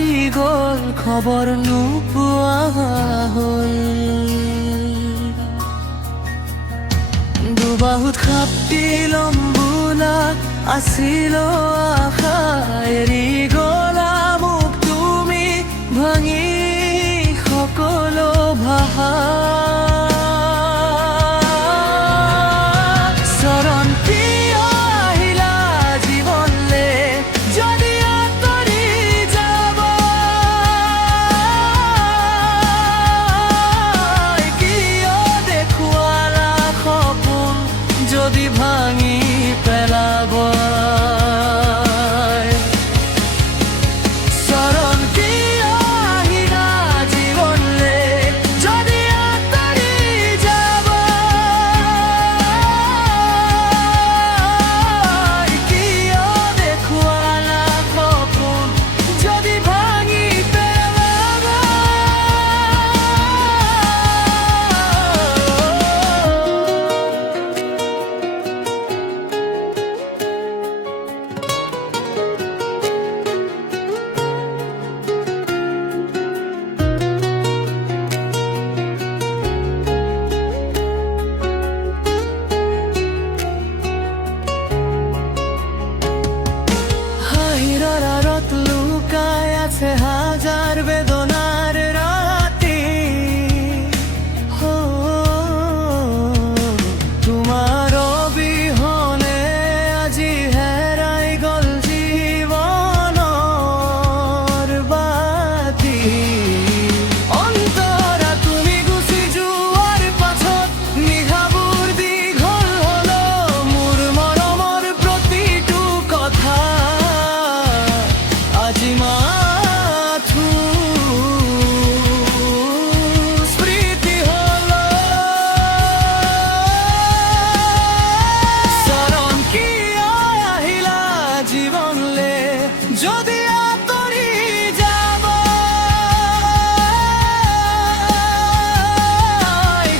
কি গ'ল খবৰ নোপোৱা হ'ল দুবাহুত খাপটি ল'ম বোলাক আছিল আশা এৰি গ'লা মোক তুমি ভাঙি সকলো ভাষা যদি ভাঙি পেলাব চৰণ কিয় আহিলা জীৱনলে যদি আঁতৰি যাব কিয় দেখুৱালা সপোন যদি ভাঙি পেলাব লুকায় আছে হাজার বেদনার রাতি তোমার অবিহনে আজি হেরাই গল জীবনৰ বাতি অন্তৰা তুমি গুচি যোৱাৰ পাছত নিশাবোৰ দীঘল হল মোৰ মৰমৰ প্ৰতিটো কথা আজি মাথো স্মৃতি হল চৰণ কিয় আহিলা জীৱনলে যদি আঁতৰি যাব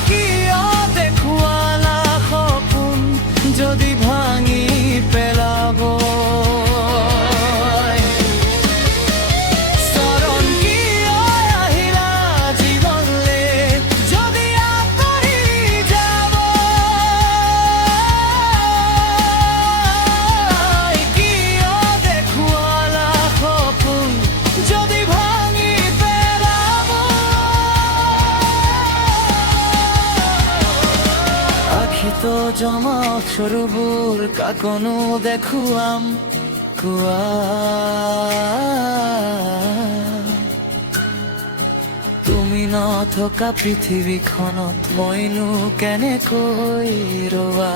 কিয় দেখুৱালা সপোন যদি ভাঙি পেলাব তো জমা অক্ষরবোৰ কাকনো দেখুৱাম কোৱা তুমি নথকা পৃথিৱীখনত মইনো কেনেকৈ ৰোৱা